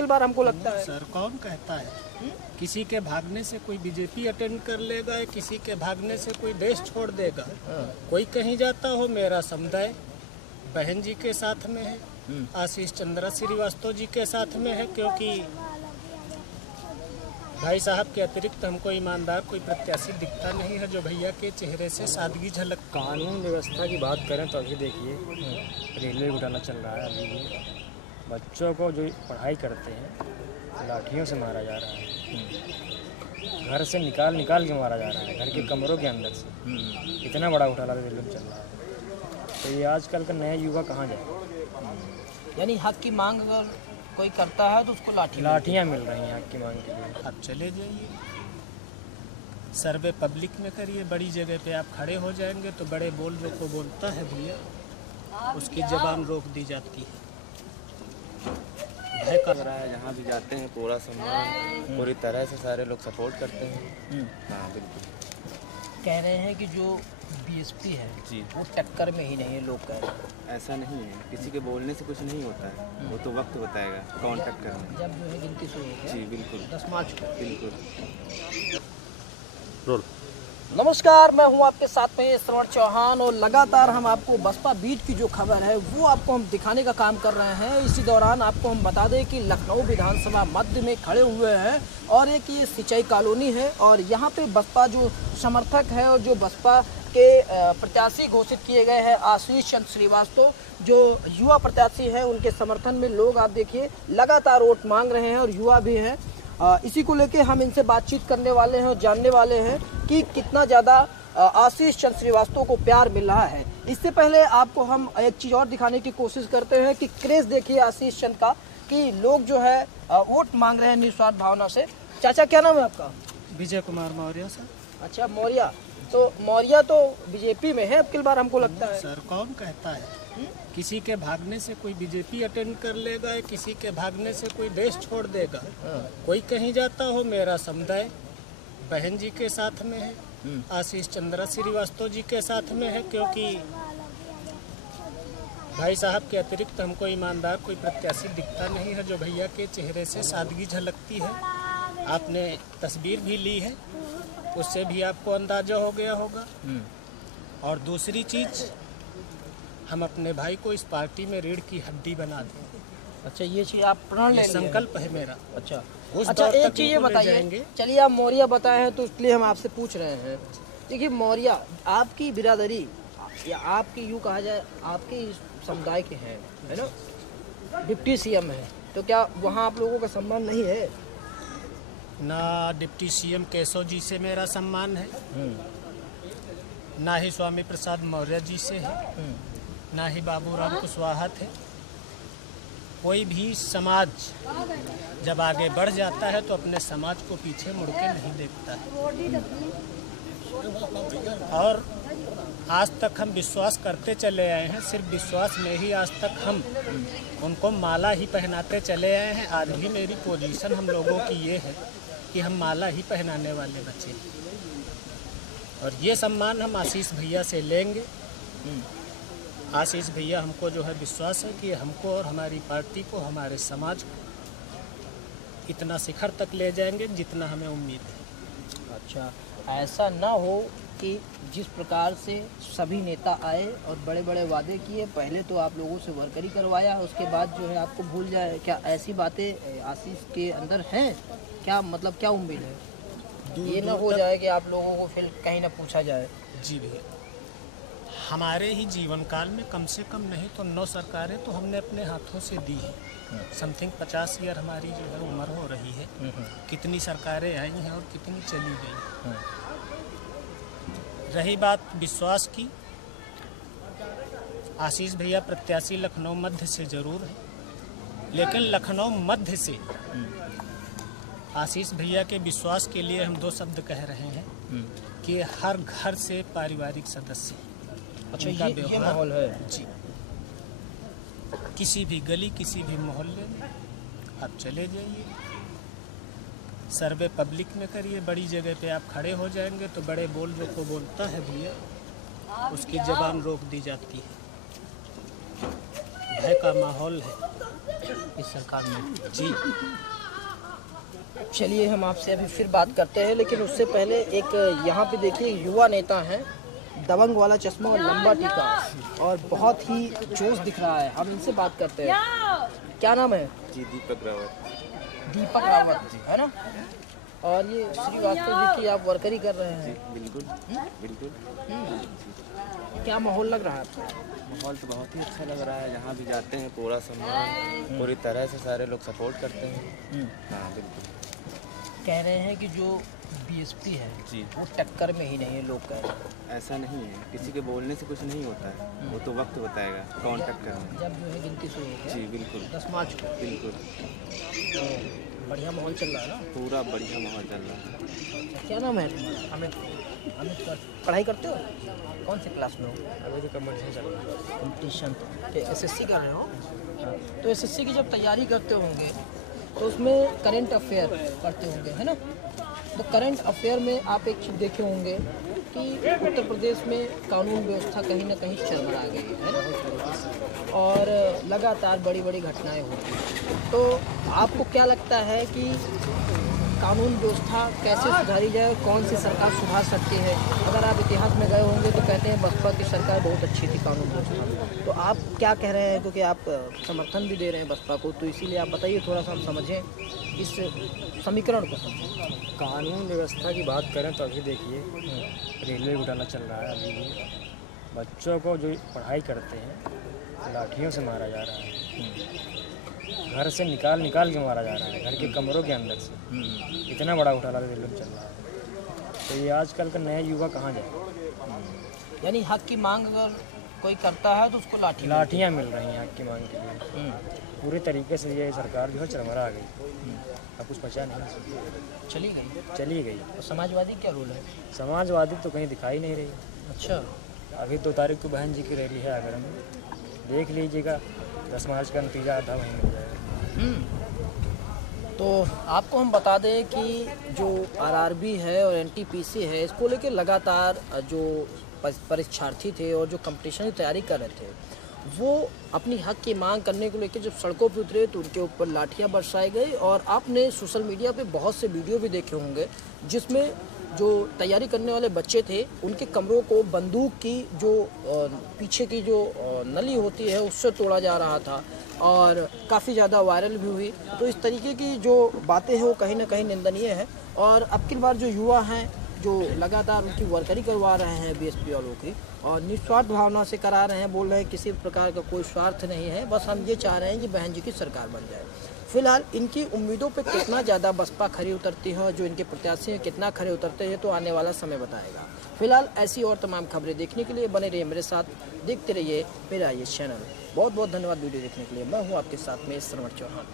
आपकी बार हमको लगता है। सर कौन कहता है किसी के भागने से कोई बीजेपी अटेंड कर लेगा या किसी के भागने से कोई देश छोड़ देगा। कोई कहीं जाता हो, मेरा समुदाय बहन जी के साथ में है, आशीष चंद्रा श्रीवास्तव जी के साथ में है, क्योंकि भाई साहब के अतिरिक्त हमको ईमानदार कोई प्रत्याशी दिखता नहीं है जो भैया के चेहरे से सादगी झलक। कानून व्यवस्था की बात करें तो अभी देखिए रेलवे घोटाला चल रहा है। अभी भी बच्चों को जो पढ़ाई करते हैं लाठियों से मारा जा रहा है, घर से निकाल के मारा जा रहा है, घर के कमरों के अंदर से। इतना बड़ा घोटाला रेलवे में चल रहा है, तो ये आजकल का नया युवा कहाँ जाए। यानी हक की मांग अगर कोई करता है तो उसको लाठियाँ मिल रही हैं हक की मांग के लिए। आप चले जाइए, सर्वे पब्लिक में करिए, बड़ी जगह पे आप खड़े हो जाएंगे तो बड़े बोल जो को बोलता है भैया उसकी जबान रोक दी जाती है। भय कर रहा है, जहाँ भी जाते हैं पूरा सम्मान पूरी तरह से सारे लोग सपोर्ट करते हैं। हाँ बिल्कुल। कह रहे हैं कि जो बीएसपी है जी वो टक्कर में ही नहीं है, लोग कह रहे हैं। ऐसा नहीं है, किसी के बोलने से कुछ नहीं होता है, वो तो वक्त बताएगा कौन टक्कर में। जब जो है गिनती शुरू होगी जी बिल्कुल 10 मार्च को। बिल्कुल। नमस्कार, मैं हूं आपके साथ में श्रवण चौहान और लगातार हम आपको बसपा बीट की जो खबर है वो आपको हम दिखाने का काम कर रहे हैं। इसी दौरान आपको हम बता दें कि लखनऊ विधानसभा मध्य में खड़े हुए हैं और एक ये सिंचाई कॉलोनी है और यहाँ पे बसपा जो समर्थक है और जो बसपा के प्रत्याशी घोषित किए गए हैं आशीष चंद्र श्रीवास्तव जो युवा प्रत्याशी हैं, उनके समर्थन में लोग आप देखिए लगातार वोट मांग रहे हैं और युवा भी हैं। इसी को लेके हम इनसे बातचीत करने वाले हैं और जानने वाले हैं कि कितना ज़्यादा आशीष चंद्र श्रीवास्तव को प्यार मिल रहा है। इससे पहले आपको हम एक चीज़ और दिखाने की कोशिश करते हैं कि क्रेज देखिए आशीष चंद्र का, कि लोग जो है वोट मांग रहे हैं निस्वार्थ भावना से। चाचा क्या नाम है आपका? विजय कुमार मौर्य सर। अच्छा मौर्य, तो मौर्य तो बीजेपी में है अब की बार हमको लगता है। सर कौन कहता है किसी के भागने से कोई बीजेपी अटेंड कर लेगा या किसी के भागने से कोई देश छोड़ देगा। कोई कहीं जाता हो, मेरा समुदाय बहन जी के साथ में है, आशीष चंद्रा श्रीवास्तव जी के साथ में है, क्योंकि भाई साहब के अतिरिक्त हमको ईमानदार कोई प्रत्याशी दिखता नहीं है जो भैया के चेहरे से सादगी झलकती है। आपने तस्वीर भी ली है, उससे भी आपको अंदाजा हो गया होगा। और दूसरी चीज़, हम अपने भाई को इस पार्टी में रीढ़ की हड्डी बना देंगे। अच्छा ये चीज़ आप प्रण ले लिए हैं? संकल्प है मेरा। अच्छा उस अच्छा, दौर एक तक चीज़ ये इनको ले बताइए, जाएंगे। चलिए आप मौर्य बताए हैं तो इसलिए हम आपसे पूछ रहे हैं। देखिए मौर्य, आपकी बिरादरी या आपकी यूँ कहा जाए आपके समुदाय के हैं, है ना, डिप्टी सीएम है, तो क्या वहाँ आप लोगों का सम्मान नहीं है? ना डिप्टी सीएम केशव जी से मेरा सम्मान है, ना ही स्वामी प्रसाद मौर्य जी से है, ना ही बाबूराम कुशवाहा थे। कोई भी समाज जब आगे बढ़ जाता है तो अपने समाज को पीछे मुड़ के नहीं देखता है। और आज तक हम विश्वास करते चले आए हैं, सिर्फ विश्वास में ही आज तक हम उनको माला ही पहनाते चले आए हैं। आज भी मेरी पोजीशन हम लोगों की ये है कि हम माला ही पहनाने वाले बच्चे हैं और ये सम्मान हम आशीष भैया से लेंगे। आशीष भैया हमको जो है विश्वास है कि हमको और हमारी पार्टी को, हमारे समाज को इतना शिखर तक ले जाएंगे जितना हमें उम्मीद है। अच्छा, ऐसा ना हो कि जिस प्रकार से सभी नेता आए और बड़े बड़े वादे किए, पहले तो आप लोगों से वर्करी करवाया, उसके बाद जो है आपको भूल जाए, क्या ऐसी बातें आशीष के अंदर हैं? क्या मतलब क्या उम्मीद है ये ना हो जाए कि आप लोगों को फिर कहीं ना पूछा जाए? जी भैया, हमारे ही जीवन काल में कम से कम नहीं तो 9 सरकारें तो हमने अपने हाथों से दी है। समथिंग 50 ईयर हमारी जो है उम्र हो रही है। कितनी सरकारें आई हैं और कितनी चली गई। रही बात विश्वास की, आशीष भैया प्रत्याशी लखनऊ मध्य से जरूर है, लेकिन लखनऊ मध्य से आशीष भैया के विश्वास के लिए हम 2 शब्द कह रहे हैं कि हर घर से पारिवारिक सदस्य। अच्छा ये माहौल है जी। किसी भी गली, किसी भी मोहल्ले में आप चले जाइए, सर्वे पब्लिक में करिए, बड़ी जगह पे आप खड़े हो जाएंगे तो बड़े बोल जो को बोलता है भैया उसकी जबान रोक दी जाती है। भय का माहौल है। इस सरकार में? जी। चलिए हम आपसे अभी फिर बात करते हैं, लेकिन उससे पहले एक यहाँ पे देखिए युवा नेता हैं, दबंग वाला चश्मा और लंबा टीका और बहुत ही जोश दिख रहा है। हम इनसे बात करते हैं। क्या नाम है? जी, दीपक रावत। दीपक रावत है ना? और ये श्रीवास्तव जी की आप वर्कर ही कर रहे हैं? बिल्कुल बिल्कुल। क्या माहौल लग रहा है आपको? माहौल तो बहुत ही अच्छा लग रहा है। जहाँ भी जाते हैं पूरा सम्मान, पूरी तरह से सारे लोग सपोर्ट करते हैं। हाँ बिल्कुल। कह रहे हैं कि जो बीएसपी है जी, वो टक्कर में ही नहीं है, लोग कह रहे हैं। ऐसा नहीं है, किसी के बोलने से कुछ नहीं होता है, वो तो वक्त बताएगा कौन टक्कर में। जब जो है गिनती शुरू होगी जी बिल्कुल 10 मार्च को, बिल्कुल। तो बढ़िया माहौल चल रहा है ना? पूरा बढ़िया माहौल चल रहा है। क्या नाम है तुम्हारा? अमित। अमित पढ़ाई करते हो? कौन से क्लास में हो? अभी तो कंपटीशन चल रहा है। कंपटीशन एसएससी कर रहे हो? तो एसएससी की जब तैयारी करते होंगे तो उसमें करंट अफेयर पढ़ते होंगे, है ना? तो करंट अफेयर में आप एक चीज़ देखे होंगे कि उत्तर प्रदेश में कानून व्यवस्था कहीं ना कहीं चरमरा गई है ना, और लगातार बड़ी बड़ी घटनाएं होती हैं। तो आपको क्या लगता है कि कानून व्यवस्था कैसे सुधारी जाए, कौन सी सरकार सुधार सकती है? अगर आप इतिहास में गए होंगे तो कहते हैं बसपा की सरकार बहुत अच्छी थी कानून व्यवस्था में, तो आप क्या कह रहे हैं? क्योंकि आप समर्थन भी दे रहे हैं बसपा को, तो इसीलिए आप बताइए, थोड़ा सा हम समझें इस समीकरण को समझें। कानून व्यवस्था की बात करें तो अभी देखिए रेलवे घोटाला चल रहा है। अभी भी बच्चों को जो पढ़ाई करते हैं लाठियों से मारा जा रहा है, घर से निकाल निकाल के मारा जा रहा है, घर के कमरों के अंदर से। इतना बड़ा घोटाला रेलवे में चल रहा है, तो ये आजकल का नया युवा कहाँ जाए? यानी हक की मांग अगर कोई करता है तो उसको लाठियाँ मिल रही हैं हक की मांग के लिए। पूरे तरीके से ये सरकार जो है चरमरा गई, अब कुछ बचा नहीं, चली गई। तो समाजवादी क्या रोल है? समाजवादी तो कहीं दिखाई नहीं रही। अच्छा, अभी 2 तारीख को बहन जी की रैली है आगरा में, देख लीजिएगा 10 मार्च का नतीजा आधा वहीं मिल जाएगा। तो आपको हम बता दें कि जो आरआरबी है और एनटीपीसी है, इसको लेके लगातार जो परीक्षार्थी थे और जो कंपटीशन की तैयारी कर रहे थे, वो अपनी हक की मांग करने को लेकर जब सड़कों पर उतरे तो उनके ऊपर लाठियां बरसाई गई। और आपने सोशल मीडिया पे बहुत से वीडियो भी देखे होंगे जिसमें जो तैयारी करने वाले बच्चे थे उनके कमरों को बंदूक की जो पीछे की जो नली होती है उससे तोड़ा जा रहा था, और काफ़ी ज़्यादा वायरल भी हुई। तो इस तरीके की जो बातें हैं वो कहीं ना कहीं निंदनीय है। और अब की बार जो युवा हैं जो लगातार उनकी वर्करी करवा रहे हैं बीएसपी वालों की, और निस्वार्थ भावना से करा रहे हैं, बोल रहे हैं किसी प्रकार का कोई स्वार्थ नहीं है, बस हम ये चाह रहे हैं कि बहन जी की सरकार बन जाए। फिलहाल इनकी उम्मीदों पे कितना ज़्यादा बसपा खरी उतरती है और जो इनके प्रत्याशी हैं कितना खरे उतरते हैं, तो आने वाला समय बताएगा। फिलहाल ऐसी और तमाम खबरें देखने के लिए बने रहिए मेरे साथ, देखते रहिए मेरा ये चैनल। बहुत बहुत धन्यवाद वीडियो देखने के लिए। मैं हूँ आपके साथ में श्रवण चौहान।